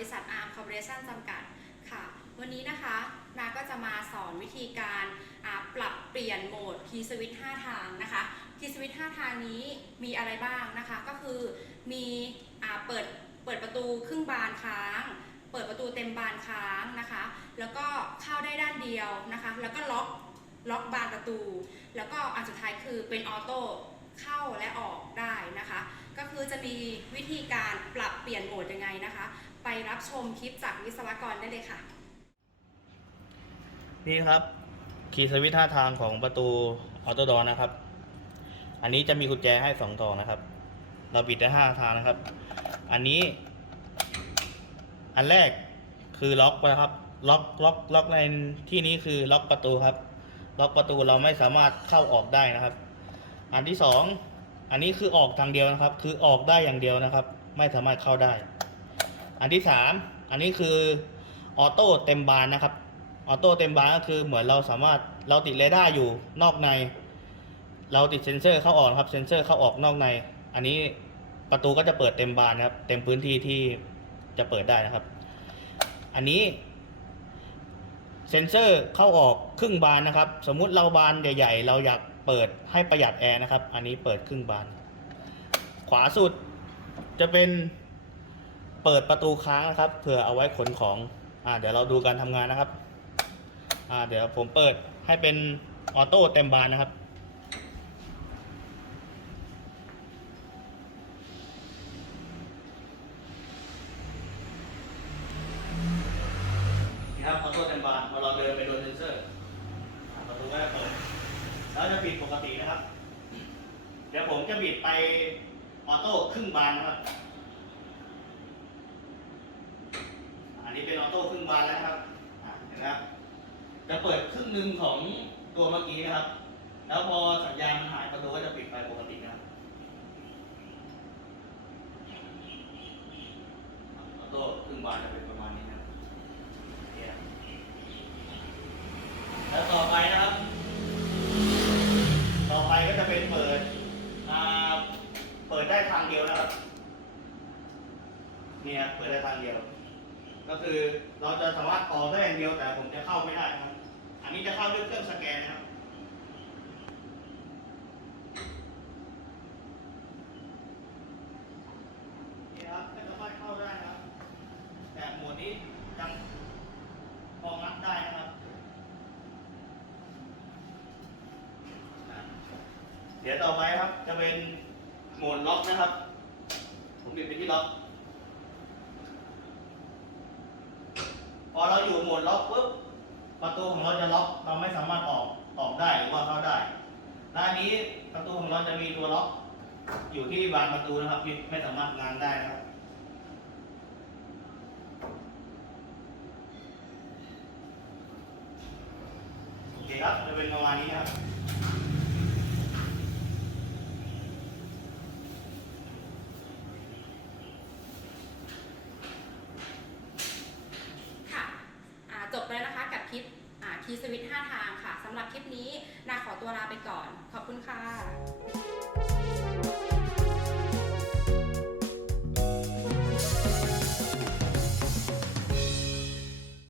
ริษัทอาร์มคอร์ปอเรชั่นจำกัดค่ะ วันนี้นะคะนาก็จะมาสอนวิธีการปรับเปลี่ยนโหมดคีย์สวิตช์5ทางนะคะคีย์สวิตช์5ทางนี้มีอะไรบ้างนะคะ ก็คือมีอเปิดเปิดประตูครึ่งบานค้าง เปิดประตูเต็มบานค้างนะคะ แล้วก็เข้าได้ด้านเดียวนะคะ แล้วก็ล็อกล็อกบานประตู แล้วก็อันสุดท้ายคือเป็นออโต้เข้าและออกได้นะคะ ก็คือจะมีวิธีการปรับเปลี่ยนโหมดยังไงนะคะ ไปรับชมคลิปจากวิศวกรได้เลยค่ะ นี่ครับคีย์สวิตช์ท่าทางของประตูออโตดอนะครับ อันนี้จะมีกุญแจให้สองดอกนะครับ เราบิดได้ห้าทางนะครับ อันนี้ อันแรกคือล็อกนะครับ ล็อกล็อกล็อกในที่นี้คือล็อกประตูครับ ล็อกประตูเราไม่สามารถเข้าออกได้นะครับ อันที่สอง อันนี้คือออกทางเดียวนะครับ คือออกได้อย่างเดียวนะครับ ไม่สามารถเข้าได้ อันที่สามอันนี้คือออโต้เต็มบานนะครับออโต้เต็มบานก็คือเหมือนเราสามารถเราติดเรดาร์อยู่นอกใน เราติดเซ็นเซอร์เข้าออกครับเซ็นเซอร์เข้าออกนอกใน อันนี้ประตูก็จะเปิดเต็มบานนะครับ เต็มพื้นที่ที่จะเปิดได้นะครับ อันนี้เซ็นเซอร์เข้าออกครึ่งบานนะครับ สมมุติเราบานใหญ่ ๆ เราอยาก เปิดให้ประหยัดแอร์นะครับ อันนี้เปิดครึ่งบาน ขวาสุดจะเป็นเปิดประตูค้างนะครับ เผื่อเอาไว้ขนของอ่าเดี๋ยวเราดูการทำงานนะครับอ่าเดี๋ยวผมเปิดให้เป็นออโต้เต็มบานนะครับนี่ครับออโต้เต็มบานพอเราเดินไปโดนเซนเซอร์อ่าประตูก็จะเปิด แล้วจะปิดปกตินะครับ เดี๋ยวผมจะบิดไปออโต้ครึ่งบานนะครับ อันนี้เป็นออโต้ครึ่งบานแล้วนะครับเห็นไหมครับ จะเปิดครึ่งหนึ่งของตัวเมื่อกี้นะครับ แล้วพอสัญญาณมันหายประตูก็จะปิดไปปกตินะครับออโต้ครึ่งบานจะเป็นประมาณนี้นะครับเนี่ยแล้วต่อไปนะครับ ต่อไปก็จะเป็นเปิดอ่าเปิด ได้ทางเดียวนะครับ เนี่ยเปิดได้ทางเดียว ก็คือเราจะสามารถออกได้อย่างเดียวแต่ผมจะเข้าไม่ได้นะครับ อันนี้จะเข้าด้วยเครื่องสแกนนะครับนี่ครับก็สามารถเข้าได้นะครับ แต่หมวดนี้ยังพอรัดได้นะครับ เดี๋ยวต่อไปครับจะเป็น หมดล็อกนะครับ ผมบิดไปที่ล็อก พอเราอยู่โหมดล็อกปุ๊บ ประตูของเราจะล็อก เราไม่สามารถออก ออกได้หรือว่าเข้าได้ด้านนี้ประตูของเราจะมีตัวล็อก อยู่ที่บานประตูนะครับที่ไม่สามารถงานได้นะครับ โอเคครับจะเป็นประมาณนี้ครับ ค่ะอ่าจบไปแล้วนะคะกับคลิป คีสวิต5ทางค่ะสำหรับคลิปนี้นาขอตัวลาไปก่อน ขอบคุณค่ะ